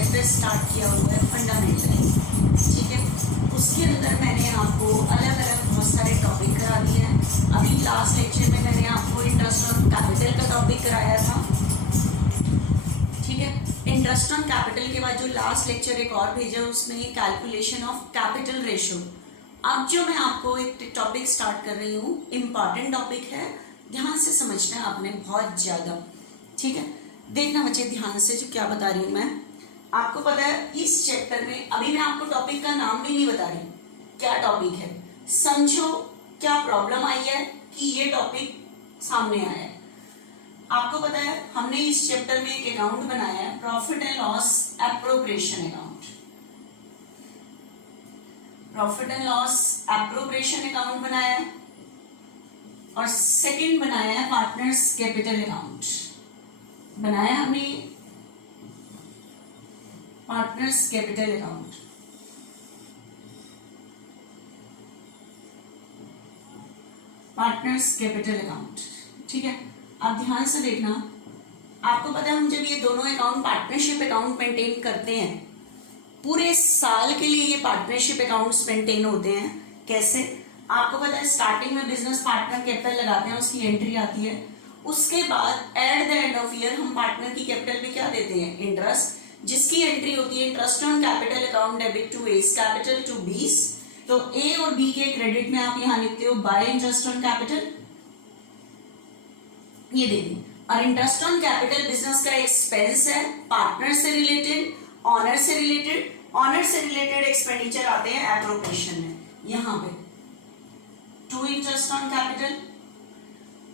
Chapter start किया हुआ है फंडामेंटल, ठीक है। उसके अंदर मैंने आपको अलग अलग बहुत सारे टॉपिक करा दिए हैं। अभी लास्ट लेक्चर में मैंने आपको इंटरेस्ट ऑन कैपिटल का टॉपिक कराया था, ठीक है। इंटरेस्ट ऑन कैपिटल के बाद जो लास्ट लेक्चर एक और भेजा उसमें कैलकुलेशन ऑफ कैपिटल रेशियो। अब जो मैं आपको एक टॉपिक स्टार्ट कर रही हूँ, इम्पॉर्टेंट टॉपिक है, ध्यान से समझना है आपने बहुत ज्यादा, ठीक है। देखना बच्चे ध्यान से जो क्या बता रही हूँ मैं आपको। पता है इस चैप्टर में अभी मैं आपको टॉपिक का नाम भी नहीं बता रही क्या टॉपिक है, समझो क्या प्रॉब्लम आई है कि ये टॉपिक सामने आया है। आपको पता है हमने इस चैप्टर में एक अकाउंट बनाया है, profit and loss appropriation account, profit and loss appropriation account बनाया है, और सेकंड बनाया है पार्टनर्स कैपिटल अकाउंट। बनाया हमने partners capital account, partners capital account, ठीक है। आप ध्यान से देखना, आपको पता है हम जब ये दोनों अकाउंट पार्टनरशिप अकाउंट मेंटेन करते हैं, पूरे साल के लिए ये पार्टनरशिप अकाउंट्स मेंटेन होते हैं। कैसे? आपको पता है स्टार्टिंग में बिजनेस पार्टनर कैपिटल लगाते हैं, उसकी एंट्री आती है। उसके बाद at the end of year हम पार्टनर की कैपिटल में क्या देते हैं? इंटरेस्ट, जिसकी एंट्री होती है interest on capital account debit to S capital to B's. तो ए और बी के क्रेडिट में आप यहां लिखते हो बाय इंटरेस्ट ऑन कैपिटल, ये दे दी। और इंटरेस्ट ऑन कैपिटल बिजनेस का एक्सपेंस है, पार्टनर से रिलेटेड, ऑनर से रिलेटेड, ऑनर से रिलेटेड एक्सपेंडिचर आते हैं एप्रोप्रिएशन में यहां पे टू इंटरेस्ट ऑन कैपिटल।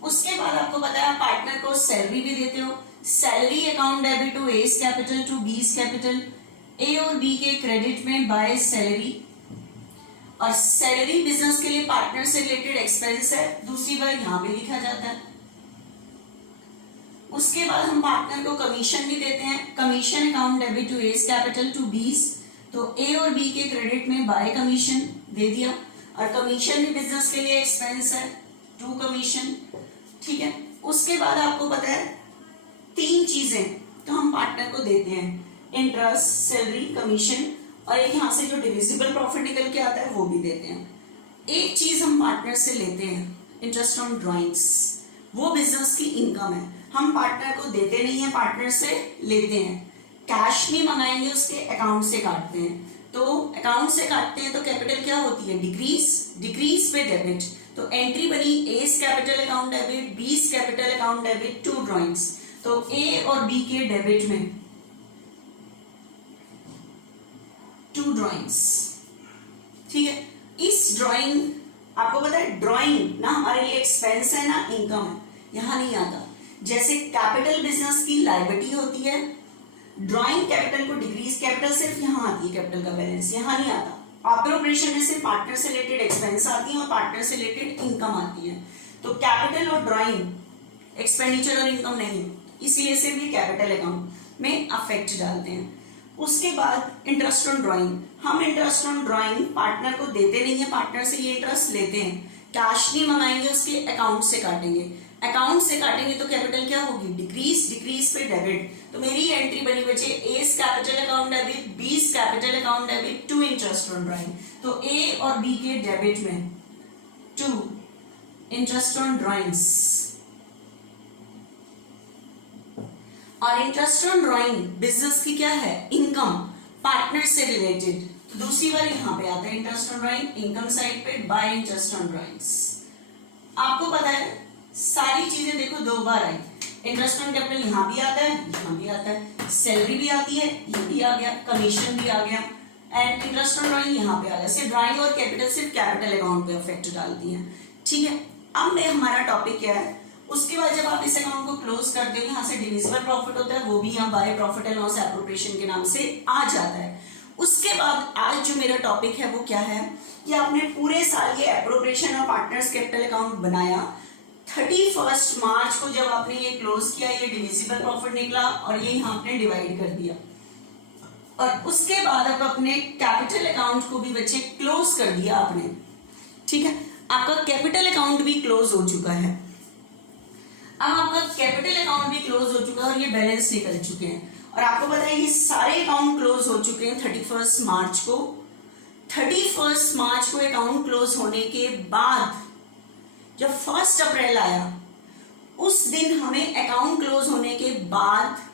उसके बाद आपको पता है पार्टनर को सैलरी भी देते हो, salary account debit to S capital to B's capital, A और बी के क्रेडिट में बाय सैलरी। और सैलरी बिजनेस के लिए पार्टनर से रिलेटेड एक्सपेंस है, दूसरी बार यहां पे लिखा जाता है। उसके बाद हम पार्टनर को कमीशन भी देते हैं, commission account debit to S capital to B's. तो ए और बी के क्रेडिट में बाय कमीशन दे दिया, और कमीशन भी बिजनेस के लिए एक्सपेंस है, टू कमीशन, ठीक है। उसके बाद आपको पता है तीन चीजें तो हम पार्टनर को देते हैं, इंटरेस्ट, सैलरी, कमीशन, और एक यहां से जो डिविजिबल प्रॉफिट निकल के आता है वो भी देते हैं। एक चीज हम पार्टनर से लेते हैं, इंटरेस्ट ऑन ड्रॉइंग्स, वो बिजनेस की इनकम है, हम पार्टनर को देते नहीं है, पार्टनर से लेते हैं। कैश नहीं मंगाएंगे, उसके अकाउंट से काटते हैं। तो अकाउंट से काटते हैं तो कैपिटल क्या होती है? डिक्रीज, डिक्रीज पे डेबिट। तो एंट्री बनी A's capital account debit, B's capital account debit, to drawings. तो ए और बी के डेबिट में टू ड्रॉइंग्स, ठीक है। इस ड्राइंग, आपको पता है ड्राइंग ना हमारे लिए एक्सपेंस है ना इनकम है, यहां नहीं आता। जैसे कैपिटल बिजनेस की लायबिलिटी होती है, ड्राइंग कैपिटल को डिक्रीज, कैपिटल सिर्फ यहां आती है, कैपिटल का बैलेंस यहां नहीं आता। ऑपरेशन में सिर्फ पार्टनर से रिलेटेड एक्सपेंस आती है और पार्टनर से रिलेटेड इनकम आती है। तो कैपिटल और ड्राइंग एक्सपेंडिचर और इनकम नहीं, इसलिए सिर्फ ये कैपिटल अकाउंट में अफेक्ट डालते हैं। उसके बाद इंटरेस्ट ऑन ड्राइंग, हम इंटरेस्ट ऑन ड्राइंग पार्टनर को देते नहीं है, पार्टनर से ये इंटरेस्ट लेते हैं। कैश नहीं मंगाएंगे, उसके अकाउंट से काटेंगे, अकाउंट से काटेंगे तो कैपिटल क्या होगी? डिक्रीज, डिक्रीज पे डेबिट। तो मेरी एंट्री बनी बचे A's capital account debit, B's capital account debit, to interest on drawing. तो ए और बी के डेबिट में टू इंटरेस्ट ऑन ड्राइंग्स, और इंटरेस्ट ऑन ड्राइंग बिजनेस की क्या है? इनकम, पार्टनर से रिलेटेड। तो दूसरी बार यहां पे आता है interest on drawing, income side पे बाय इंटरेस्ट ऑन ड्राइंग्स। आपको पता है सारी चीजें देखो दो बार आई, इंटरेस्ट ऑन कैपिटल यहां भी आता है, यहां भी आता है, सैलरी भी आती है, ये भी आ गया, कमीशन भी आ गया, एंड इंटरेस्ट ऑन ड्राइंग यहां पे आ गया। सिर्फ ड्राइंग और कैपिटल सिर्फ कैपिटल अकाउंट पे इफेक्ट डालती है, ठीक है। अब मैं हमारा टॉपिक क्या है, उसके बाद जब आप इस अकाउंट को क्लोज करते हो, यहाँ से डिविजिबल प्रॉफिट होता है, वो भी यहाँ by profit and loss appropriation के नाम से आ जाता है। उसके बाद आज जो मेरा टॉपिक है वो क्या है कि आपने पूरे साल ये एप्रोप्रिएशन और पार्टनर्स कैपिटल अकाउंट बनाया, 31 मार्च को जब आपने ये क्लोज किया, ये डिविजिबल प्रॉफिट निकला और ये यहाँ आपने डिवाइड कर दिया, और उसके बाद आप अपने कैपिटल अकाउंट को भी बच्चे क्लोज कर दिया आपने, ठीक है। आपका कैपिटल अकाउंट भी क्लोज हो चुका है। अब आपका कैपिटल अकाउंट भी क्लोज हो चुका है और ये बैलेंस निकल चुके हैं, और आपको पता है ये सारे अकाउंट क्लोज हो चुके हैं 31 मार्च को। 31 मार्च को अकाउंट क्लोज होने के बाद जब 1 अप्रैल आया, उस दिन हमें अकाउंट क्लोज होने के बाद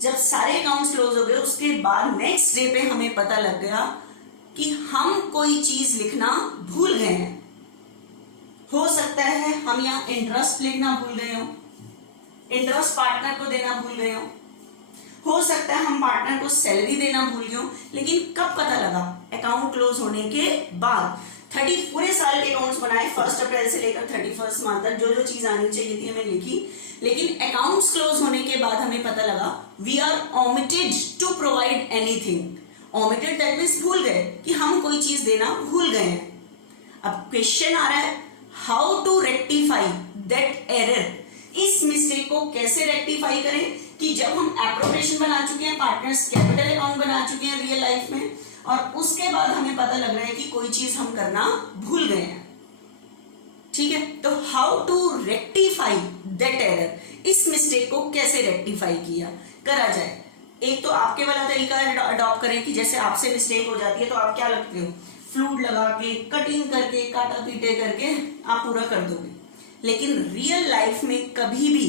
जब सारे अकाउंट्स क्लोज हो गए, उसके बाद नेक्स्ट डे पे हमें पता लग गया कि हम कोई चीज लिखना भूल गए हैं। हो सकता है हम यहाँ इंटरेस्ट लिखना भूल गए हो, इंटरेस्ट पार्टनर को देना भूल गए हो सकता है हम पार्टनर को सैलरी देना भूल गए हो। लेकिन कब पता लगा? अकाउंट क्लोज होने के बाद। 30 पूरे साल के अकाउंट्स बनाए 1 अप्रैल से लेकर 31 मार्च तक, जो जो चीज आनी चाहिए थी हमें लिखी, लेकिन अकाउंट्स क्लोज होने के बाद हमें पता लगा we are omitted to provide anything. Omitted that means भूल गए कि हम कोई चीज देना भूल गए हैं। अब क्वेश्चन आ रहा है how to rectify that error. इस मिस्टेक को कैसे रेक्टिफाई करें कि जब हम एप्रोप्रिएशन बना चुके हैं, पार्टनर्स कैपिटल अकाउंट बना चुके हैं रियल लाइफ में, और उसके बाद हमें पता लग रहा है कि कोई चीज हम करना भूल गए हैं। ठीक है, तो how to rectify that error, इस मिस्टेक को कैसे रेक्टिफाई किया करा जाए। एक तो आपके वाला तरीका अडॉप्ट करें कि जैसे आपसे मिस्टेक हो जाती है तो आप क्या लगते हो, फ्लूड लगा के, कटिंग करके, काटा पीटे करके आप पूरा कर दोगे। लेकिन रियल लाइफ में कभी भी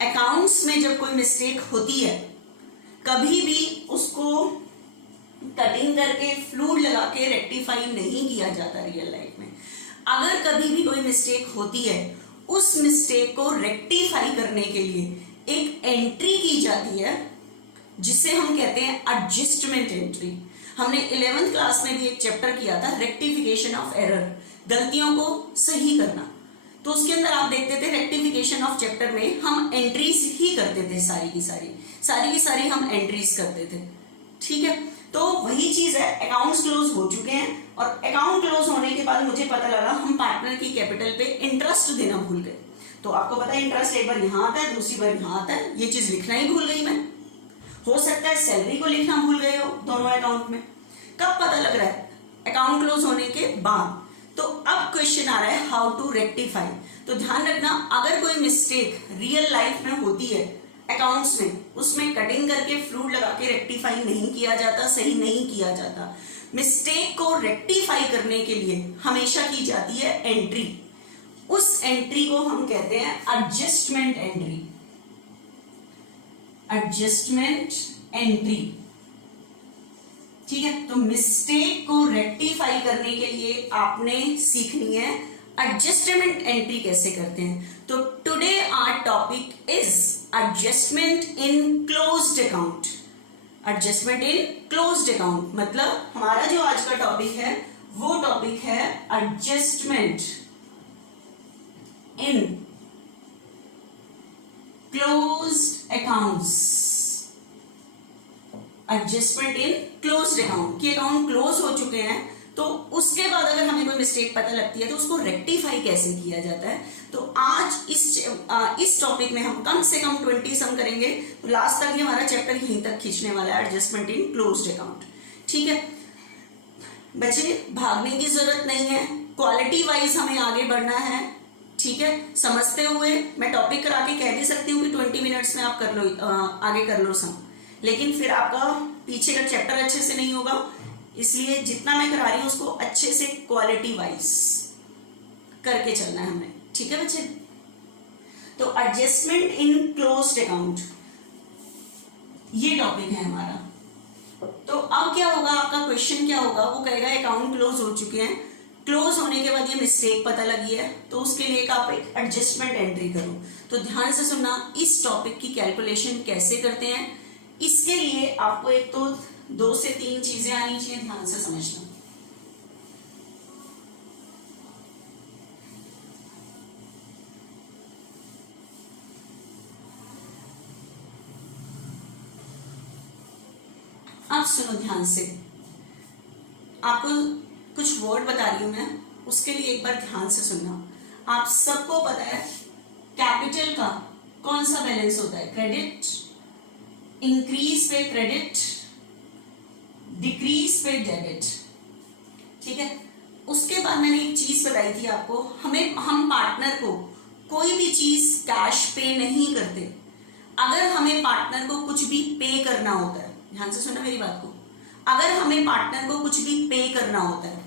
अकाउंट्स में जब कोई मिस्टेक होती है, कभी भी उसको कटिंग करके, फ्लूड लगा के रेक्टिफाई नहीं किया जाता रियल लाइफ में। अगर कभी भी कोई मिस्टेक होती है, उस मिस्टेक को रेक्टिफाई करने के लिए एक एंट्री की जाती है जिसे हम कहते हैं एडजस्टमेंट एंट्री। हमने 11th क्लास में भी एक चैप्टर किया था रेक्टिफिकेशन ऑफ एरर, गलतियों को सही करना। तो उसके अंदर आप देखते थे रेक्टिफिकेशन ऑफ चैप्टर में हम एंट्रीज ही करते थे, सारी की सारी हम एंट्रीज करते थे। ठीक है, तो वही चीज है, अकाउंट्स क्लोज हो चुके हैं और अकाउंट क्लोज होने के बाद मुझे पता लगा हम पार्टनर की कैपिटल पे इंटरेस्ट देना भूल गए। तो आपको पता है इंटरेस्ट एक बार यहाँ आता है, दूसरी बार यहाँ आता है, ये चीज लिखना ही भूल गई मैं। हो सकता है सैलरी को लिखना भूल गए हो दोनों अकाउंट में। कब पता लग रहा है? अकाउंट क्लोज होने के बाद। तो अब क्वेश्चन आ रहा है हाउ टू रेक्टिफाई। तो ध्यान रखना, अगर कोई मिस्टेक रियल लाइफ में होती है अकाउंट्स में, उसमें कटिंग करके, फ्लूड लगा के रेक्टिफाई नहीं किया जाता, सही नहीं किया जाता। मिस्टेक को रेक्टिफाई करने के लिए हमेशा की जाती है एंट्री। उस एंट्री को हम कहते हैं एडजस्टमेंट एंट्री। एडजस्टमेंट एंट्री, ठीक है। तो मिस्टेक को रेक्टिफाई करने के लिए आपने सीखनी है एडजस्टमेंट एंट्री कैसे करते हैं। तो today our topic is adjustment in closed account. Adjustment in closed account मतलब हमारा जो आज का टॉपिक है वो टॉपिक है adjustment in closed accounts. Adjustment in closed account, कि अकाउंट क्लोज हो चुके हैं तो उसके बाद अगर हमें कोई मिस्टेक पता लगती है तो उसको रेक्टिफाई कैसे किया जाता है। तो आज इस टॉपिक में हम कम से कम 20 सम करेंगे। तो लास्ट तक ये हमारा चैप्टर यहीं तक खींचने वाला है, एडजस्टमेंट इन क्लोज्ड अकाउंट। ठीक है बच्चे, भागने की जरूरत नहीं है, क्वालिटी वाइज हमें आगे बढ़ना है। ठीक है, समझते हुए मैं टॉपिक करा के कह भी सकती हूँ कि 20 मिनट्स में आप कर लो, आगे कर लो सम, लेकिन फिर आपका पीछे का चैप्टर अच्छे से नहीं होगा। इसलिए जितना मैं करा रही हूं उसको अच्छे से क्वालिटी वाइज करके चलना है हमें। ठीक है बच्चे, तो एडजस्टमेंट इन क्लोज्ड अकाउंट ये टॉपिक है हमारा। तो अब क्या होगा, आपका क्वेश्चन क्या होगा, वो कहेगा अकाउंट क्लोज हो चुके हैं, क्लोज होने के बाद ये मिस्टेक पता लगी है, तो उसके लिए आप एक एडजस्टमेंट एंट्री करो। तो ध्यान से सुनना, इस टॉपिक की कैलकुलेशन कैसे करते हैं, इसके लिए आपको एक तो 2 से 3 चीजें आनी चाहिए, ध्यान से समझना। अब सुनो ध्यान से, आपको कुछ वर्ड बता रही हूं मैं, उसके लिए एक बार ध्यान से सुनना। आप सबको पता है कैपिटल का कौन सा बैलेंस होता है, क्रेडिट, इंक्रीज पे क्रेडिट, डिक्रीज पे डेबिट। ठीक है, उसके बाद मैंने एक चीज बताई थी आपको, हम पार्टनर को कोई भी चीज कैश पे नहीं करते। अगर हमें पार्टनर को कुछ भी पे करना होता है, ध्यान से सुनना मेरी बात को, अगर हमें पार्टनर को कुछ भी पे करना होता है,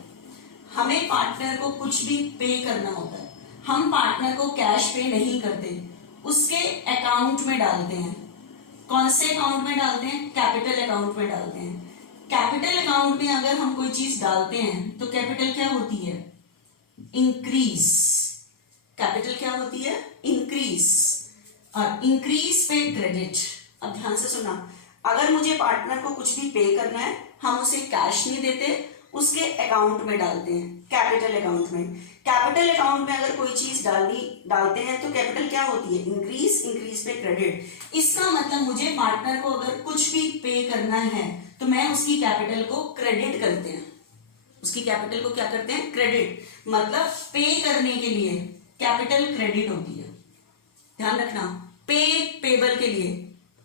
हमें पार्टनर को कुछ भी पे करना होता है, हम पार्टनर को कैश पे नहीं करते, उसके अकाउंट में डालते हैं। कौन से अकाउंट में डालते हैं? कैपिटल अकाउंट में डालते हैं। कैपिटल अकाउंट में अगर हम कोई चीज डालते हैं तो कैपिटल क्या होती है? इंक्रीज। कैपिटल क्या होती है? इंक्रीज। और इंक्रीज पे क्रेडिट। अब ध्यान से सुना, अगर मुझे पार्टनर को कुछ भी पे करना है, हम उसे कैश नहीं देते, उसके अकाउंट में डालते हैं, कैपिटल अकाउंट में। कैपिटल अकाउंट में अगर कोई चीज डालते हैं तो कैपिटल क्या होती है? इंक्रीज। इंक्रीज पे क्रेडिट। इसका मतलब मुझे पार्टनर को अगर कुछ भी पे करना है तो मैं उसकी कैपिटल को क्रेडिट करते हैं, उसकी कैपिटल को क्या करते हैं? क्रेडिट। मतलब पे करने के लिए कैपिटल क्रेडिट होती है, ध्यान रखना। पेबल के लिए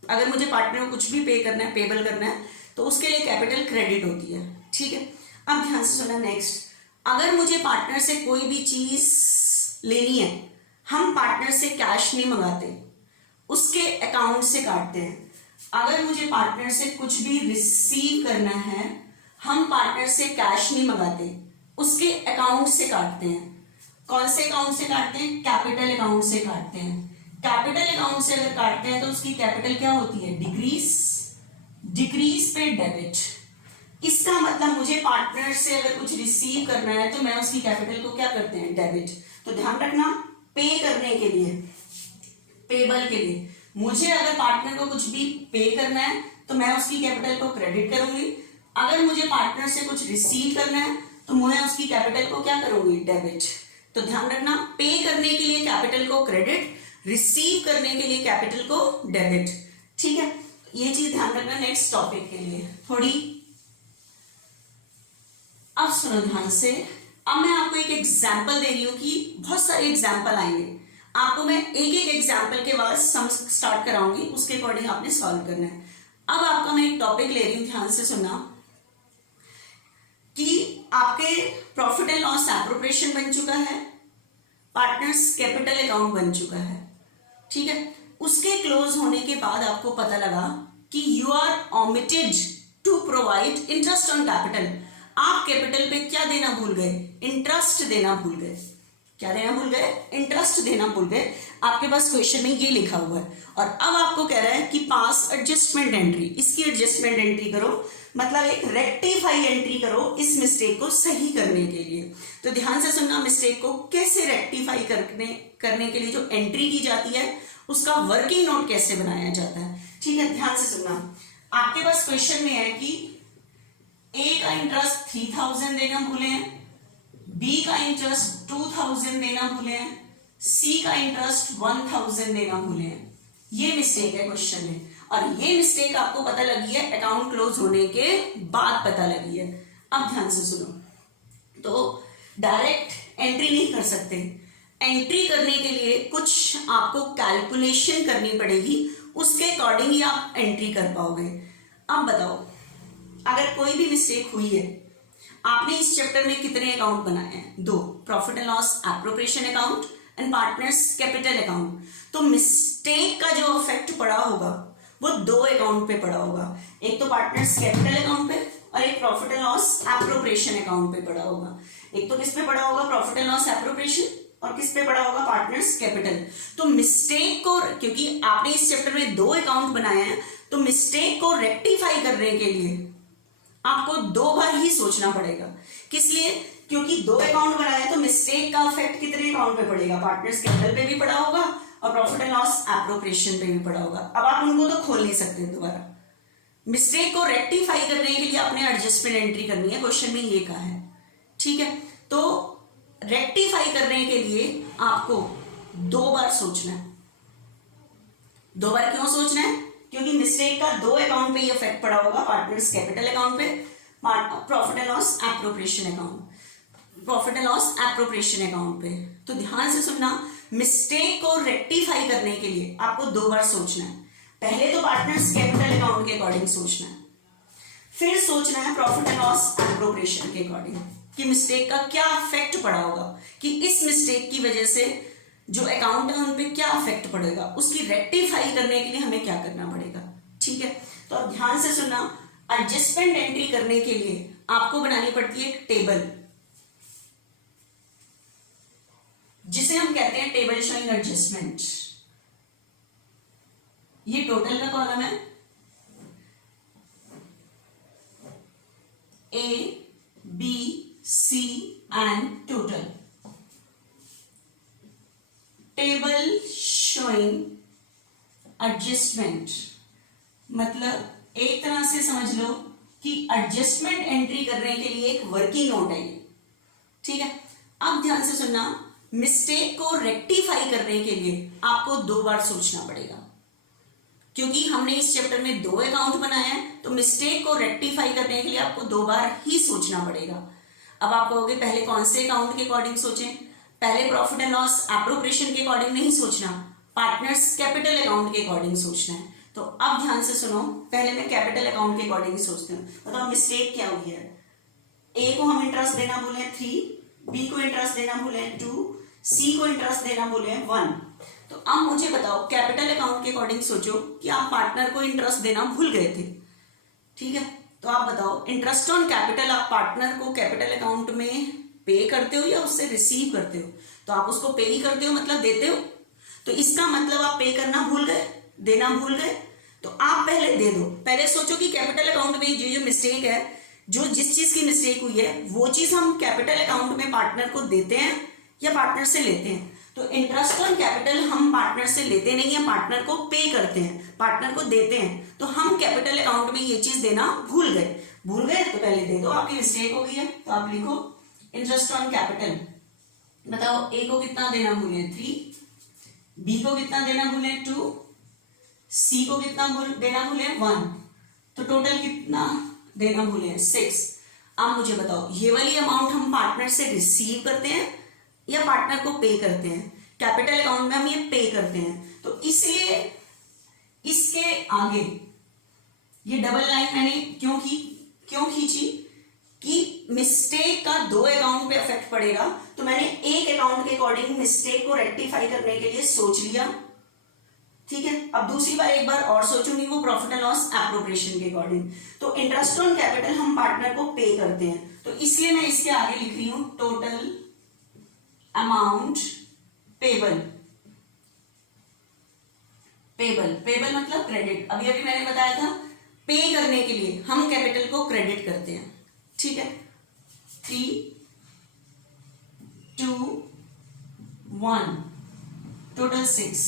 अगर मुझे पार्टनर को कुछ भी पे करना है, पेबल करना है, तो उसके लिए कैपिटल क्रेडिट होती है, ठीक है। अब ध्यान से सुना नेक्स्ट, अगर मुझे पार्टनर से कोई भी चीज लेनी है, हम पार्टनर से कैश नहीं मंगाते, उसके अकाउंट से काटते हैं। अगर मुझे पार्टनर से कुछ भी रिसीव करना है, हम पार्टनर से कैश नहीं मंगाते, उसके अकाउंट से काटते हैं। कौन से अकाउंट से काटते हैं? कैपिटल अकाउंट से काटते हैं। कैपिटल अकाउंट से अगर काटते हैं तो उसकी कैपिटल क्या होती है? डिक्रीज। डिक्रीज पे डेबिट। इसका मतलब मुझे पार्टनर से अगर कुछ रिसीव करना है तो मैं उसकी कैपिटल को क्या करते हैं? डेबिट। तो ध्यान रखना, पे करने के लिए, पेबल के लिए मुझे अगर पार्टनर को कुछ भी पे करना है तो मैं उसकी कैपिटल को क्रेडिट करूंगी। अगर मुझे पार्टनर से कुछ रिसीव करना है तो मैं उसकी कैपिटल को क्या करूंगी? डेबिट। तो ध्यान रखना, पे करने के लिए कैपिटल को क्रेडिट, रिसीव करने के लिए कैपिटल को डेबिट, ठीक है। ये चीज ध्यान रखना नेक्स्ट टॉपिक के लिए थोड़ी। अब सुनो ध्यान से, अब मैं आपको एक एग्जाम्पल दे रही हूं कि बहुत सारे एग्जाम्पल आएंगे, आपको मैं एक एक एग्जाम्पल के बाद सम स्टार्ट कराऊंगी, उसके अकॉर्डिंग आपने सॉल्व करना है। अब आपका मैं एक टॉपिक ले रही हूं, ध्यान से सुनना, कि आपके प्रॉफिट एंड लॉस एप्रोप्रिएशन बन चुका है, पार्टनर्स कैपिटल अकाउंट बन चुका है, ठीक है। उसके क्लोज होने के बाद आपको पता लगा कि you are omitted to provide interest on capital. आप कैपिटल पे क्या देना भूल गए? इंटरेस्ट देना भूल गए। क्या देना भूल गए? इंटरेस्ट देना भूल गए। आपके पास क्वेश्चन में ये लिखा हुआ है, और अब आपको कह रहा है कि पास एडजस्टमेंट एंट्री, इसकी एडजस्टमेंट एंट्री करो, मतलब एक रेक्टिफाई एंट्री करो इस मिस्टेक को सही करने के लिए। तो ध्यान से सुनना, मिस्टेक को कैसे रेक्टिफाई करने के लिए जो एंट्री की जाती है उसका वर्किंग नोट कैसे बनाया जाता है, ठीक है। ध्यान से सुनना, आपके पास क्वेश्चन में है कि ए का इंटरेस्ट 3000 देना भूले हैं, बी का इंटरेस्ट 2000 देना भूले हैं, सी का इंटरेस्ट 1000 देना भूले हैं। ये मिस्टेक है क्वेश्चन में, और ये मिस्टेक आपको पता लगी है अकाउंट क्लोज होने के बाद पता लगी है। अब ध्यान से सुनो, तो डायरेक्ट एंट्री नहीं कर सकते, एंट्री करने के लिए कुछ आपको कैलकुलेशन करनी पड़ेगी, उसके अकॉर्डिंग ही आप एंट्री कर पाओगे। अब बताओ, अगर कोई भी मिस्टेक हुई है, आपने इस चैप्टर में कितने अकाउंट बनाए हैं? 2, profit and loss appropriation account and partners capital account. तो मिस्टेक का जो इफेक्ट पड़ा होगा वो 2 अकाउंट पे पड़ा होगा, एक तो पार्टनर्स कैपिटल अकाउंट पे और एक profit and loss appropriation account पे पड़ा होगा। एक तो किस पे पड़ा होगा? प्रॉफिट एंड लॉस एप्रोप्रिएशन, और किस पे पड़ा होगा? Partners capital. तो मिस्टेक को, क्योंकि आपने इस चैप्टर में 2 अकाउंट बनाए हैं, तो मिस्टेक को रेक्टिफाई करने के लिए आपको 2 बार ही सोचना पड़ेगा। किस लिए? क्योंकि 2 अकाउंट बनाए तो मिस्टेक का इफेक्ट कितने अकाउंट पे पड़ेगा? पार्टनर्स कैपिटल पे भी पड़ा होगा और प्रॉफिट एंड लॉस एप्रोप्रिएशन पे भी पड़ा होगा। अब आप उनको तो खोल नहीं सकते दोबारा। मिस्टेक को रेक्टिफाई करने के लिए आपने एडजस्टमेंट एंट्री करनी है, क्वेश्चन में ये कहा है, ठीक है। तो रेक्टिफाई करने के लिए आपको 2 बार सोचना है। 2 बार क्यों सोचना है? क्योंकि मिस्टेक का 2 अकाउंट पे ये इफेक्ट पड़ा होगा, पार्टनर्स कैपिटल अकाउंट पे, profit and loss appropriation account, profit and loss appropriation account पे। तो ध्यान से सुनना, मिस्टेक को रेक्टिफाई करने के लिए आपको 2 बार सोचना है। पहले तो पार्टनर्स कैपिटल अकाउंट के अकॉर्डिंग सोचना है, फिर सोचना है प्रॉफिट एंड लॉस एप्रोप्रिएशन के अकॉर्डिंग कि मिस्टेक का क्या इफेक्ट पड़ा होगा, कि इस मिस्टेक की वजह से जो अकाउंट है उन पे क्या इफेक्ट पड़ेगा, उसकी रेक्टिफाई करने के लिए हमें क्या करना पड़ेगा। ठीक है, तो अब ध्यान से सुनना, एडजस्टमेंट एंट्री करने के लिए आपको बनानी पड़ती है एक टेबल, जिसे हम कहते हैं टेबल शोइंग एडजस्टमेंट। ये टोटल का कॉलम है, A, B, C and total. Table showing adjustment मतलब एक तरह से समझ लो कि एडजस्टमेंट एंट्री करने के लिए एक वर्किंग नोट है ये। ठीक है, अब ध्यान से सुनना, मिस्टेक को रेक्टिफाई करने के लिए आपको 2 बार सोचना पड़ेगा, क्योंकि हमने इस चैप्टर में 2 अकाउंट बनाए हैं, तो मिस्टेक को रेक्टिफाई करने के लिए आपको 2 बार ही सोचना पड़ेगा। अब आप कहोगे पहले कौन से अकाउंट के अकॉर्डिंग सोचें, पहले प्रॉफिट एंड लॉस एप्रोप्रिएशन के अकॉर्डिंग नहीं सोचना, पार्टनर्स कैपिटल अकाउंट के अकॉर्डिंग सोचना है। तो अब ध्यान से सुनो, पहले मैं कैपिटल अकाउंट के अकॉर्डिंग सोचती हूँ। बताओ मिस्टेक क्या हुई है, ए को हम इंटरेस्ट देना भूले 3, बी को इंटरेस्ट देना भूले 2, सी को इंटरेस्ट देना भूले 1। तो अब मुझे बताओ कैपिटल अकाउंट के अकॉर्डिंग सोचो कि आप पार्टनर को इंटरेस्ट देना भूल गए थे। ठीक है, तो आप बताओ इंटरेस्ट ऑन कैपिटल आप पार्टनर को कैपिटल अकाउंट में पे करते हो या उससे रिसीव करते हो। तो आप उसको पे ही करते हो, मतलब देते हो, तो इसका मतलब आप पे करना भूल गए, देना भूल गए। तो आप पहले दे दो, पहले सोचो कि कैपिटल अकाउंट में ये जो मिस्टेक है, जो जिस चीज की मिस्टेक हुई है वो चीज हम कैपिटल अकाउंट में पार्टनर को देते हैं या पार्टनर से लेते हैं। तो इंटरेस्ट ऑन कैपिटल हम पार्टनर से लेते नहीं है, पार्टनर को पे करते हैं, पार्टनर को देते हैं। तो हम कैपिटल अकाउंट में ये चीज देना भूल गए तो पहले दे दो, आपकी मिस्टेक हो गई है। तो आप लिखो इंटरेस्ट ऑन कैपिटल। बताओ ए को कितना देना भूले 3, बी को कितना देना भूले 2, सी को कितना देना भूले 1, तो टोटल कितना देना भूले 6। अब मुझे बताओ ये वाली अमाउंट हम पार्टनर से रिसीव करते हैं या पार्टनर को पे करते हैं। कैपिटल अकाउंट में हम ये पे करते हैं, तो इसलिए इसके आगे ये डबल लाइन मैंने क्यों खींची कि मिस्टेक का 2 अकाउंट पे इफेक्ट पड़ेगा, तो मैंने एक अकाउंट के अकॉर्डिंग मिस्टेक को रेक्टिफाई करने के लिए सोच लिया। ठीक है, अब दूसरी बार एक बार और सोचूंगी, वो प्रॉफिट एंड लॉस एप्रोप्रिएशन के अकॉर्डिंग। तो इंटरेस्ट ऑन कैपिटल हम पार्टनर को पे करते हैं, तो इसलिए मैं इसके आगे लिख रही हूं टोटल अमाउंट पेबल। पेबल मतलब क्रेडिट। अभी मैंने बताया था पे करने के लिए हम कैपिटल को क्रेडिट करते हैं। ठीक है, 3, 2, 1 टोटल 6।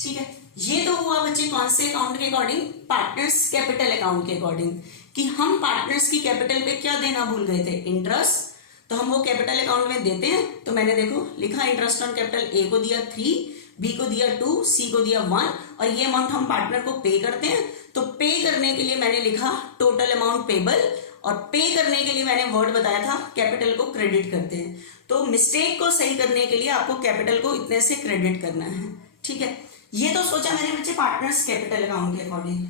ठीक है, ये तो हुआ बच्चे कौन से अकाउंट के अकॉर्डिंग, पार्टनर्स कैपिटल अकाउंट के अकॉर्डिंग, कि हम पार्टनर्स की कैपिटल पे क्या देना भूल गए थे, इंटरेस्ट। तो हम वो कैपिटल अकाउंट में देते हैं, तो मैंने देखो लिखा इंटरेस्ट ऑन कैपिटल, ए को दिया 3, बी को दिया 2, सी को दिया 1, और ये अमाउंट हम पार्टनर को पे करते हैं। तो पे करने के लिए मैंने लिखा टोटल अमाउंट पेबल, और पे करने के लिए मैंने वर्ड बताया था कैपिटल को क्रेडिट करते हैं। तो मिस्टेक को सही करने के लिए आपको कैपिटल को इतने से क्रेडिट करना है। ठीक है, ये तो सोचा मैंने बच्चे पार्टनर्स कैपिटल अकाउंट के अकॉर्डिंग।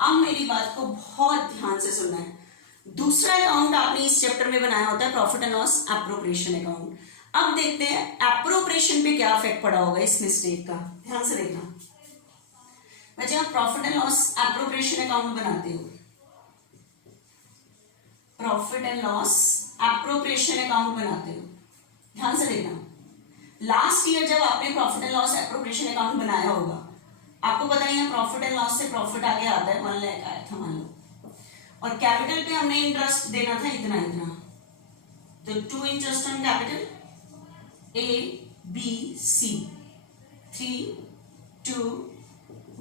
अब मेरी बात को बहुत ध्यान से सुनना है। दूसरा अकाउंट आपने इस चैप्टर में बनाया होता है profit and loss appropriation account. अब देखते हैं एप्रोप्रिएशन पे क्या इफेक्ट पड़ा होगा इस मिस्टेक का। ध्यान से देखना बच्चे, आप profit and loss appropriation account बनाते हो, profit and loss appropriation account बनाते हो। ध्यान से देखना, लास्ट ईयर जब आपने profit and loss appropriation account बनाया होगा, आपको पता ही है प्रॉफिट एंड लॉस से प्रॉफिट आगे आता है 1 लाख आया था मान लो, और कैपिटल पे हमने इंटरेस्ट देना था इतना, तो 2 interest on capital, A B C, 3, 2,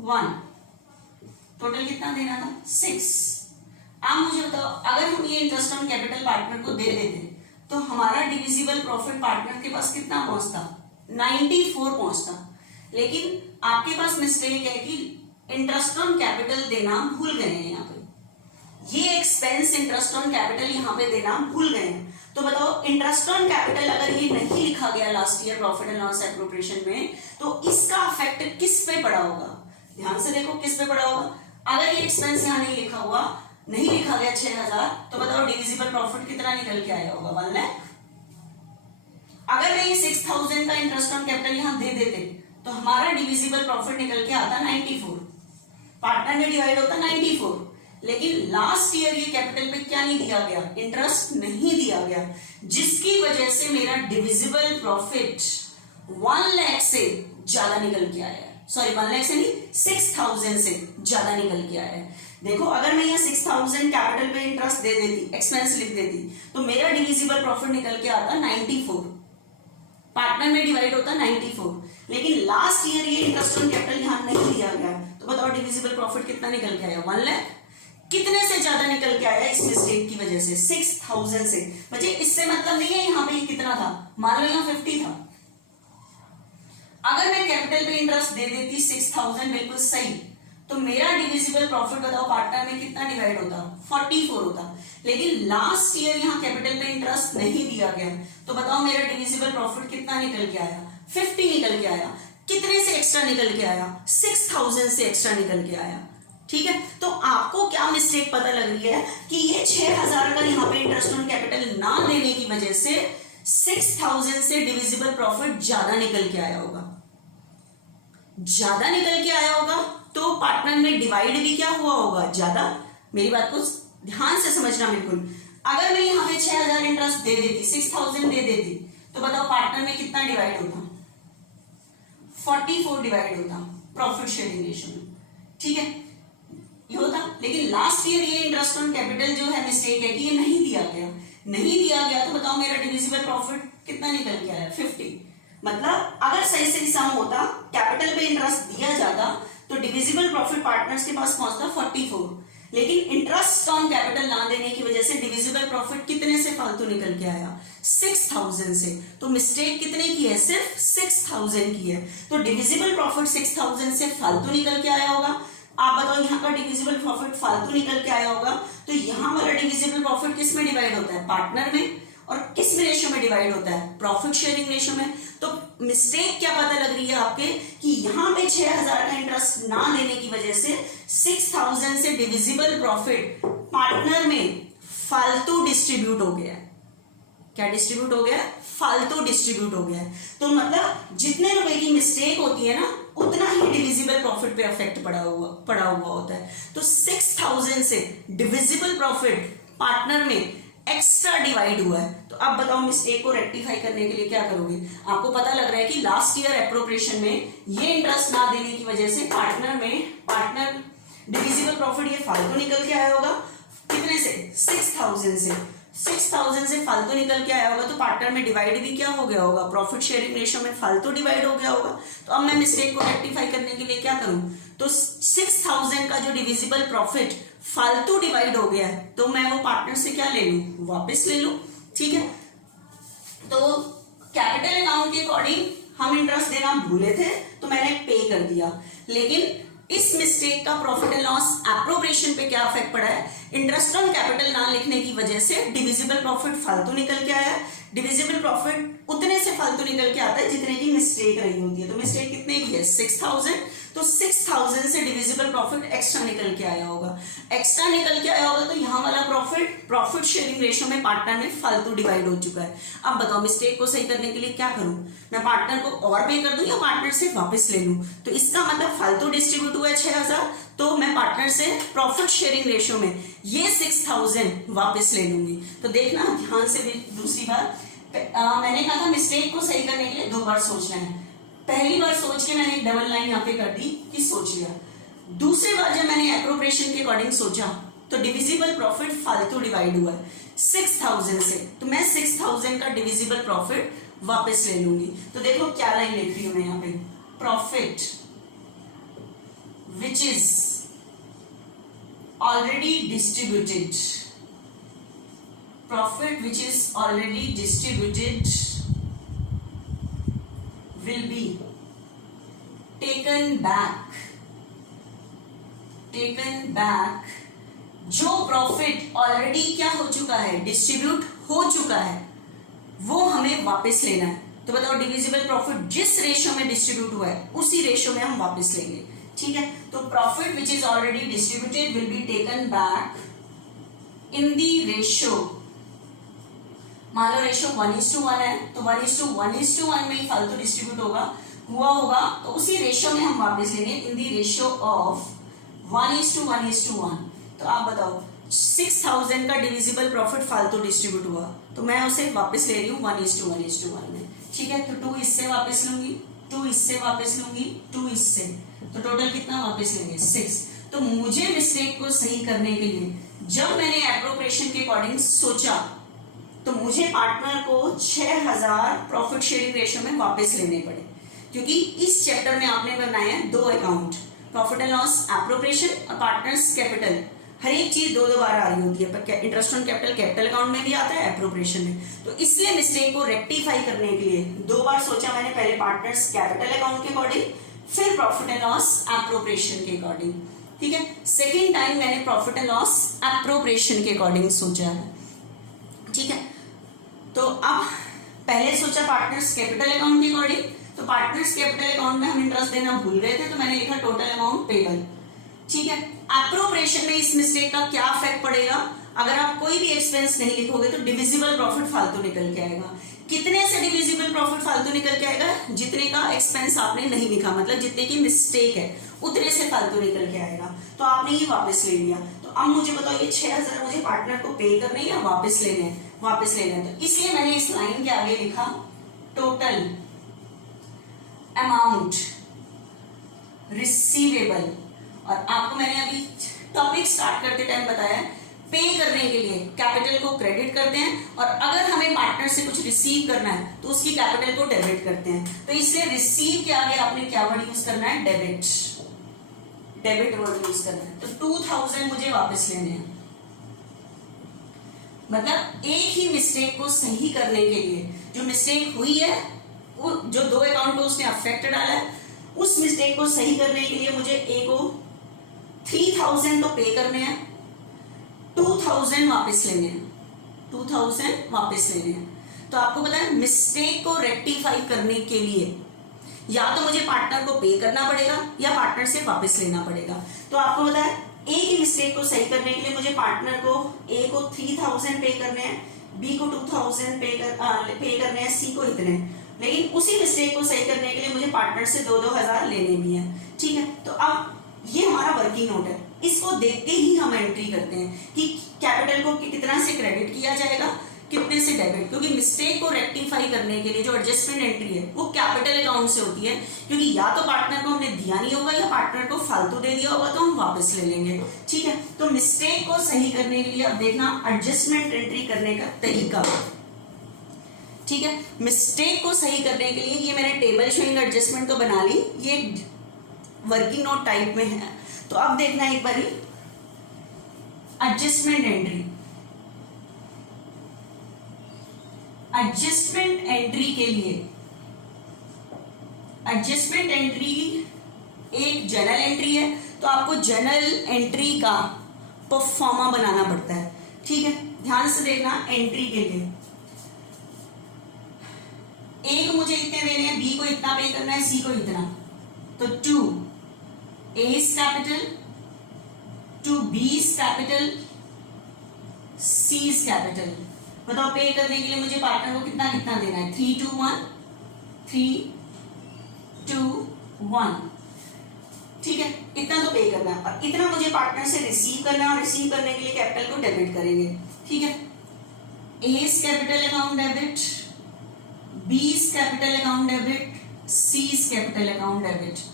1, total कितना देना था 6। अब मुझे बताओ अगर हम ये इंटरेस्ट ऑन कैपिटल पार्टनर को दे देते तो हमारा डिविजिबल प्रॉफिट पार्टनर के पास कितना पहुंचता, 94 पहुंचता। लेकिन आपके पास मिस्टेक है कि इंटरेस्ट ऑन कैपिटल देना भूल गए हैं, यहाँ पे ये एक्सपेंस इंटरेस्ट ऑन कैपिटल यहाँ पे देना भूल गए हैं। तो बताओ इंटरेस्ट ऑन कैपिटल अगर ये नहीं लिखा गया last year profit and loss appropriation में, तो इसका इफेक्ट किस पे पड़ा होगा। ध्यान से देखो किस पे पड़ा होगा। अगर ये एक्सपेंस यहाँ नहीं लिखा हुआ, नहीं लिखा गया 6000, तो बताओ डिविजिबल प्रॉफिट कितना निकल के आया होगा 1 लाख। अगर मैं ये 6000 का इंटरेस्ट ऑन कैपिटल यहां दे देते तो हमारा डिविजिबल प्रॉफिट निकल के आता 94, पार्टनर में डिवाइड होता 94, लेकिन लास्ट ईयर ये कैपिटल पे क्या नहीं दिया गया, इंटरेस्ट नहीं दिया गया, जिसकी वजह से मेरा डिविजिबल प्रॉफिट 1 लाख से ज्यादा निकल के आया है। सॉरी 1 लाख से नहीं, 6000 से ज्यादा निकल के आया है। देखो अगर मैं यहाँ 6000 कैपिटल पे इंटरेस्ट दे देती, एक्सपेंस लिख देती, तो मेरा डिविजिबल प्रॉफिट निकल के आता 94, पार्टनर में डिवाइड होता 94, लेकिन लास्ट ईयर ये इंटरेस्ट ऑन कैपिटल यहाँ नहीं दिया गया, तो बताओ डिविजिबल प्रॉफिट कितना निकल के आया, 1 लाख। कितने से ज्यादा निकल के आया इस मिस्टेक की वजह से, 6000 से। बच्चे इससे मतलब नहीं है यहाँ पे ये कितना था, मान लो यहाँ 50 था, अगर मैं कैपिटल पे इंटरेस्ट दे देती 6000 बिल्कुल सही, तो मेरा डिविजिबल प्रॉफिट बताओ पार्टनर में कितना डिवाइड होता, 44 होता, लेकिन लास्ट ईयर यहाँ कैपिटल पे इंटरेस्ट नहीं दिया गया, तो बताओ मेरा डिविजिबल प्रॉफिट कितना निकल के आया, 50 निकल के आया। कितने से एक्स्ट्रा निकल के आया, 6000 से एक्स्ट्रा निकल के आया। ठीक है, तो आपको क्या मिस्टेक पता लग रही है कि ये 6000 का यहाँ पे इंटरेस्ट ऑन कैपिटल ना देने की वजह से 6000 से डिविजिबल प्रॉफिट ज्यादा निकल के आया होगा, ज्यादा निकल के आया होगा, तो पार्टनर में डिवाइड भी क्या हुआ होगा, ज्यादा। मेरी बात को ध्यान से समझना बिल्कुल। अगर मैं यहाँ पे 6000 इंटरेस्ट दे देती, 6000 दे देती, तो बताओ पार्टनर में कितना डिवाइड होता, 44 डिवाइड होता प्रॉफिट शेयरिंग रेशियो में। ठीक है, ये होता, लेकिन लास्ट ईयर ये इंटरेस्ट ऑन कैपिटल जो है मिस्टेक है कि ये नहीं दिया गया, नहीं दिया गया, तो बताओ मेरा डिविजिबल प्रॉफिट कितना निकल के आया, 50। मतलब अगर सही सही सम होता, कैपिटल पे इंटरेस्ट दिया जाता, तो डिविजिबल प्रॉफिट पार्टनर्स के पास पहुंचता 44, लेकिन इंटरेस्ट ऑन कैपिटल ना देने की वजह से डिविजिबल प्रॉफिट कितने से फालतू निकल के आया, 6000 से। तो मिस्टेक कितने की है, सिर्फ 6000 की है, तो डिविजिबल प्रॉफिट 6000 से फालतू निकल के आया होगा। आप बताओ यहाँ का डिविजिबल प्रॉफिट फालतू निकल के आया होगा, तो यहाँ वाला डिविजिबल प्रॉफिट किस में डिवाइड होता है, पार्टनर में, और किस में रेशियो में डिवाइड होता है, प्रॉफिट शेयरिंग रेशियो में। तो मिस्टेक क्या पता लग रही है आपके कि यहाँ पे 6000 का इंटरेस्ट ना देने की वजह से 6000 से डिविजिबल प्रॉफिट पार्टनर में फालतू डिस्ट्रीब्यूट हो गया है। क्या डिस्ट्रीब्यूट हो गया है, फालतू डिस्ट्रीब्यूट हो गया है। तो मतलब जितने रुपए की मिस्टेक होती है ना, उतना ही डिविजिबल प्रॉफिट पे इफेक्ट पड़ा हुआ होता है। तो 6000 से डिविजिबल प्रॉफिट पार्टनर में एक्स्ट्रा डिवाइड हुआ है। तो अब बताओ मिस्टेक को रेक्टिफाई करने के लिए क्या करोगे। आपको पता लग रहा है कि लास्ट ईयर एप्रोप्रिएशन में ये इंटरेस्ट ना देने की वजह से पार्टनर डिविजिबल प्रॉफिट ये फालतू निकल के आया होगा। कितने से, 6000 से। 6000 से फालतू निकल के आया होगा, तो पार्टनर में डिवाइड भी क्या हो गया होगा, प्रॉफिट शेयरिंग रेशियो में फालतू डिवाइड हो गया होगा। तो अब मैं मिस्टेक को रेक्टिफाई करने के लिए क्या करूं, तो 6000 का जो डिविजिबल प्रॉफिट फालतू डिवाइड हो गया है, तो मैं वो पार्टनर से क्या ले लूं, वापस ले लूं। ठीक है, तो कैपिटल अकाउंट के अकॉर्डिंग हम इंटरेस्ट देना भूले थे, तो मैंने पे कर दिया। लेकिन इस मिस्टेक का प्रॉफिट एंड लॉस एप्रोप्रिएशन पे क्या इफेक्ट पड़ा है, इंटरेस्ट ऑन कैपिटल ना लिखने की वजह से डिविजिबल प्रॉफिट फालतू निकल के आया। डिविजिबल प्रॉफिट उतने से फालतू निकल के आता है जितने की मिस्टेक रही होती है। तो मिस्टेक कितने की है, 6000। तो 6000 से डिविजिबल प्रॉफिट एक्स्ट्रा निकल के आया होगा। एक्स्ट्रा निकल के आया होगा, तो यहाँ वाला प्रॉफिट शेयरिंग रेशियो में पार्टनर में फालतू डिवाइड हो चुका है। अब बताओ मिस्टेक को सही करने के लिए क्या करूं, मैं पार्टनर को और पे कर दूं या पार्टनर से वापस ले लूं। तो इसका मतलब फालतू डिस्ट्रीब्यूट हुआ है 6000, तो मैं पार्टनर से प्रॉफिट शेयरिंग रेशियो में ये 6000 वापस ले लूंगी। तो देखना ध्यान से भी। दूसरी बार मैंने कहा था मिस्टेक को सही करने के लिए 2 बार सोचना है। पहली बार सोच के मैंने एक डबल लाइन यहाँ पे कर दी कि सोच लिया। दूसरी बार जब मैंने एप्रोप्रिएशन के अकॉर्डिंग सोचा, तो डिविजिबल प्रॉफिट फालतू डिवाइड हुआ है 6000 से, तो मैं 6000 का डिविजिबल प्रॉफिट वापस ले लूंगी। तो देखो क्या लाइन लिख रही हूं मैं यहाँ पे, profit which is already distributed, profit which is already distributed will be taken back जो प्रॉफिट ऑलरेडी क्या हो चुका है, डिस्ट्रीब्यूट हो चुका है, वो हमें वापस लेना है। तो बताओ डिविजिबल प्रॉफिट जिस रेशियो में डिस्ट्रीब्यूट हुआ है उसी रेशियो में हम वापस लेंगे। ठीक है, तो profit which is already distributed will be taken back in the ratio मान लो रेशियो 1:1 है, तो 1:1:1 में ही फालतू डिस्ट्रीब्यूट होगा तो उसी रेशियो में हम वापस लेंगे इन दी रेशियो ऑफ 1:1:1। तो आप बताओ 6000 का डिविजिबल प्रॉफिट फालतू डिस्ट्रीब्यूट हुआ तो मैं उसे वापस ले रही हूँ 1:1:1 में। ठीक है, तो 2 इससे वापस लूंगी, 2 इससे वापस लूंगी, 2 इससे, तो टोटल कितना वापस लेंगे 6। तो मुझे मिस्टेक को सही करने के लिए जब मैंने एप्रोप्रिएशन के अकॉर्डिंग सोचा तो मुझे पार्टनर को 6000 प्रॉफिट शेयरिंग रेशियो में वापस लेने पड़े, क्योंकि इस चैप्टर में आपने बनाया है 2 account, profit and loss appropriation और पार्टनर्स कैपिटल। हर एक चीज 2 बार आ रही होती है, इंटरेस्ट ऑन कैपिटल अकाउंट में भी आता है, एप्रोप्रिएशन में। तो इसलिए मिस्टेक को रेक्टिफाई करने के लिए 2 बार सोचा मैंने, पहले पार्टनर्स कैपिटल अकाउंट के अकॉर्डिंग, फिर प्रॉफिट एंड लॉस एप्रोप्रिएशन के अकॉर्डिंग। ठीक है, सेकेंड टाइम मैंने प्रॉफिट एंड लॉस एप्रोप्रिएशन के अकॉर्डिंग सोचा है। ठीक है, तो अब पहले सोचा पार्टनर्स कैपिटल अकाउंट के अकॉर्डिंग, तो पार्टनर्स कैपिटल अकाउंट में हम इंटरेस्ट देना भूल गए थे तो मैंने लिखा टोटल अमाउंट पेबल। ठीक है, एप्रोप्रिएशन में इस मिस्टेक का क्या इफेक्ट पड़ेगा, अगर आप कोई भी एक्सपेंस नहीं लिखोगे तो डिविजिबल प्रॉफिट फालतू निकल के आएगा। कितने से डिविजिबल प्रॉफिट फालतू निकल के आएगा, जितने का एक्सपेंस आपने नहीं लिखा, मतलब जितने की मिस्टेक है उतने से फालतू निकल के आएगा। तो आपने ये वापस ले लिया। तो अब मुझे बताओ ये 6000 मुझे पार्टनर को पे करने या वापस लेने हैं? वापस लेने हैं। तो इसलिए मैंने इस लाइन के आगे लिखा टोटल अमाउंट रिसीवेबल। और आपको मैंने अभी टॉपिक स्टार्ट करते टाइम बताया पे करने के लिए कैपिटल को क्रेडिट करते हैं और अगर हमें पार्टनर से कुछ रिसीव करना है तो उसकी कैपिटल को डेबिट करते हैं। तो इसलिए रिसीव के आगे आपने क्या वर्ड यूज करना है, डेबिट, डेबिट वर्ड यूज करना है। तो 2000 मुझे वापस लेने हैं। मतलब एक ही मिस्टेक को सही करने के लिए, जो मिस्टेक हुई है वो जो 2 अकाउंट को उसने अफेक्ट डाला है, उस मिस्टेक को सही करने के लिए मुझे ए को 3000 तो पे करने हैं, 2000 वापस लेने हैं, 2000 वापस लेने हैं। तो आपको पता है मिस्टेक को रेक्टिफाई करने के लिए या तो मुझे पार्टनर को पे करना पड़ेगा या पार्टनर से वापस लेना पड़ेगा। तो आपको पता है ए की मिस्टेक को सही करने के लिए मुझे पार्टनर को ए को 3000 पे करने हैं, बी को 2000 पे करने हैं, सी को इतने। लेकिन उसी मिस्टेक को सही करने के लिए मुझे पार्टनर से 2-2000 लेने भी हैं। ठीक है, तो अब ये हमारा वर्किंग नोट है, इसको देख के ही हम एंट्री करते हैं कि कैपिटल को कितना से क्रेडिट किया जाएगा, कितने से डेबिट, क्योंकि मिस्टेक को रेक्टिफाई करने के लिए जो एडजस्टमेंट एंट्री है वो कैपिटल अकाउंट से होती है, क्योंकि या तो पार्टनर को हमने दिया नहीं होगा या पार्टनर को फालतू दे दिया होगा तो हम वापस ले लेंगे। ठीक है, तो मिस्टेक को सही करने के लिए अब देखना एडजस्टमेंट एंट्री करने का तरीका। ठीक है, मिस्टेक को सही करने के लिए ये मैंने टेबल शोइंग एडजस्टमेंट तो बना ली, ये वर्किंग नोट टाइप में है। तो अब देखना एक बारी एडजस्टमेंट एंट्री। एडजस्टमेंट एंट्री के लिए एडजस्टमेंट एंट्री एक जर्नल एंट्री है, तो आपको जर्नल एंट्री का परफॉर्मा बनाना पड़ता है। ठीक है, ध्यान से देखना एंट्री के लिए ए को मुझे इतने देने हैं, बी को इतना पे करना है, सी को इतना। तो 2 A's capital, 2 B's capital, C's capital. बताओ पे करने के लिए मुझे पार्टनर को कितना कितना देना है, 3 2 1 3 2 1। ठीक है, इतना तो पे करना है और इतना मुझे पार्टनर से रिसीव करना है और रिसीव करने के लिए कैपिटल को डेबिट करेंगे। ठीक है, A's capital account debit, B's capital account debit, C's capital account debit.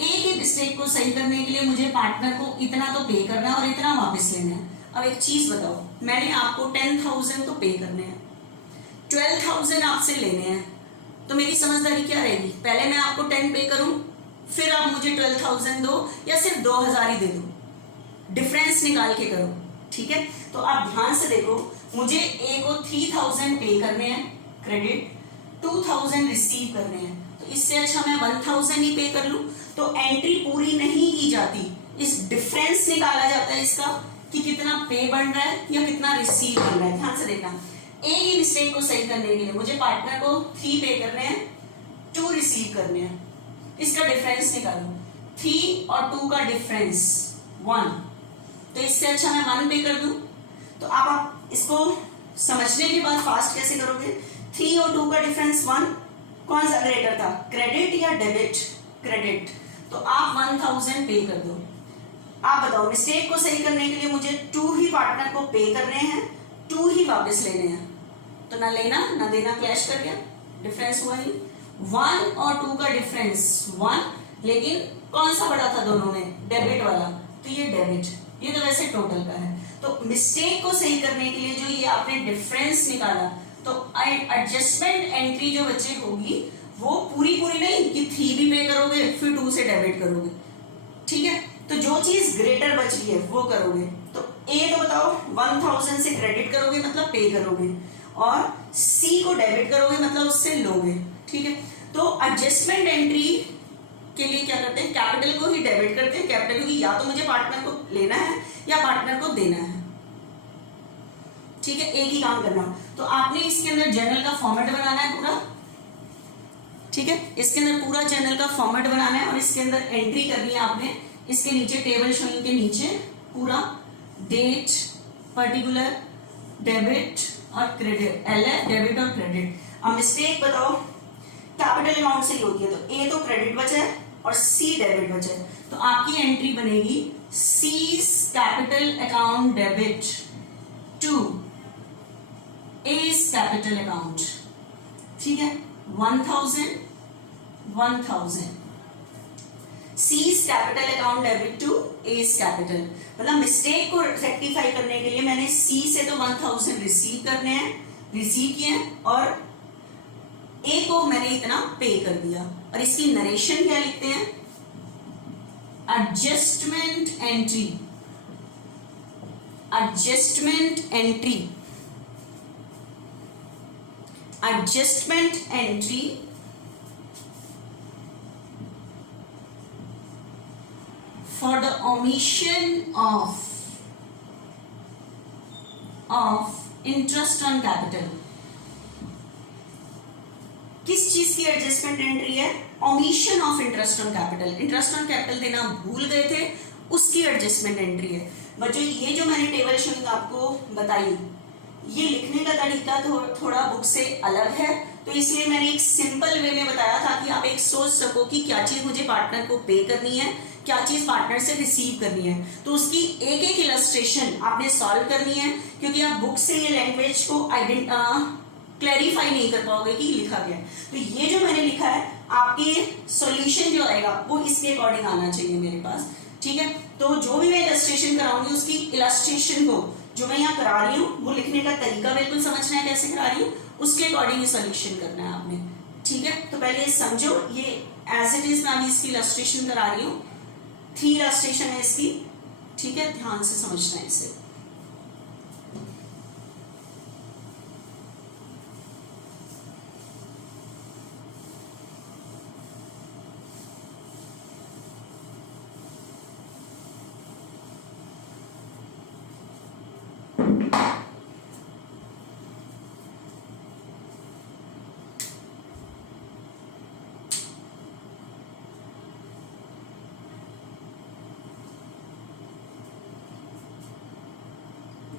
एक ही मिस्टेक को सही करने के लिए मुझे पार्टनर को इतना तो पे करना है और इतना वापस लेना है। अब एक चीज बताओ, मैंने आपको 10,000 तो पे करने हैं, 12,000 आपसे लेने हैं, तो मेरी समझदारी क्या रहेगी, पहले मैं आपको 10 पे करूं फिर आप मुझे 12,000 दो या सिर्फ 2,000 ही दे दो, डिफरेंस निकाल के करो। ठीक है, तो आप ध्यान से देखो, मुझे ए को 3,000 पे करने हैं क्रेडिट, 2,000 रिसीव करने हैं, तो इससे अच्छा मैं 1,000 ही पे कर लूं। तो एंट्री पूरी नहीं की जाती, इस डिफरेंस निकाला जाता है इसका कि कितना पे बन रहा है या कितना रिसीव बन रहा है। ध्यान से देखना, ए की मिस्टेक को सही करने के लिए मुझे पार्टनर को 3 पे करने हैं, 2 रिसीव करने हैं, इसका डिफरेंस निकालो, 3 और 2 का डिफरेंस 1, तो इससे अच्छा मैं 1 पे कर दूं। तो आप इसको समझने के बाद फास्ट कैसे करोगे? 3 और 2 का डिफरेंस 1, कौन सा ग्रेटर था, क्रेडिट या डेबिट? क्रेडिट। तो आप 1000 पे कर दो। आप बताओ मिस्टेक को सही करने के लिए मुझे 2 ही पार्टनर को पे करने हैं, 2 ही वापस लेने हैं, तो ना लेना ना देना क्लैश कर गया, डिफरेंस हुआ ही। 1 और 2 का डिफरेंस 1, लेकिन कौन सा बड़ा था दोनों में, डेबिट वाला, तो ये डेबिट, ये तो वैसे टोटल का है। तो मिस्टेक को सही करने के लिए जो ये आपने डिफरेंस निकाला, तो एडजस्टमेंट एंट्री जो बच्चे होगी वो पूरी नहीं कि 3 भी पे करोगे फिर 2 से डेबिट करोगे, ठीक है? तो जो चीज ग्रेटर बच रही है वो करोगे। तो ए तो बताओ 1000 से क्रेडिट करोगे मतलब पे करोगे, और सी को डेबिट करोगे मतलब उससे लोगे, ठीक है? तो एडजस्टमेंट एंट्री के लिए क्या करते हैं, कैपिटल को ही डेबिट करते हैं, कैपिटल क्योंकि या तो मुझे पार्टनर को लेना है या पार्टनर को देना है, ठीक है? एक ही काम करना। तो आपने इसके अंदर जर्नल का फॉर्मेट बनाना है पूरा, ठीक है? इसके अंदर पूरा जर्नल का फॉर्मेट बनाना है और इसके अंदर एंट्री करनी है आपने। इसके नीचे टेबल शोइंग के नीचे पूरा डेट, पर्टिकुलर, डेबिट और क्रेडिट, एलएफ डेबिट और क्रेडिट। अब मिस्टेक बताओ कैपिटल अमाउंट से ही होती है, तो ए तो क्रेडिट बचा है और सी डेबिट बचा है, तो आपकी एंट्री बनेगी C's capital account debit to A's capital account, ठीक है? 1000 C's capital account debit to A's capital, मतलब मिस्टेक को रेक्टिफाई करने के लिए मैंने सी से तो 1000 रिसीव करने हैं, रिसीव किए हैं, और ए को मैंने इतना पे कर दिया। और इसकी नरेशन क्या लिखते हैं, adjustment entry, adjustment entry, adjustment entry for the omission of interest on capital। किस चीज की एडजस्टमेंट एंट्री है, omission of interest on capital, interest on capital देना भूल गए थे उसकी एडजस्टमेंट एंट्री है। बच्चों ये जो मैंने टेबल शोइंग आपको बताई, ये लिखने का तरीका थोड़ा बुक से अलग है, तो इसलिए मैंने एक सिंपल वे में बताया ताकि आप एक सोच सको कि क्या चीज मुझे पार्टनर को पे करनी है, क्या चीज पार्टनर से रिसीव करनी है। तो उसकी एक एक इलस्ट्रेशन आपने सॉल्व करनी है, क्योंकि आप बुक से ये लैंग्वेज को क्लैरिफाई नहीं कर पाओगे कि लिखा गया है। तो ये जो मैंने लिखा है आपके सॉल्यूशन जो आएगा वो इसके अकॉर्डिंग आना चाहिए मेरे पास, ठीक है? तो जो भी मैं इलस्ट्रेशन कराऊंगी उसकी इलस्ट्रेशन को जो मैं यहाँ करा रही हूँ वो लिखने का तरीका बिल्कुल समझना है कैसे करा रही हूँ, उसके अकॉर्डिंग सॉल्यूशन करना है आपने, ठीक है? तो पहले ये समझो, ये एज इट इज मैं अभी इसकी इलस्ट्रेशन करा रही हूँ, 3 इलस्ट्रेशन है इसकी, ठीक है? ध्यान से समझना है इसे।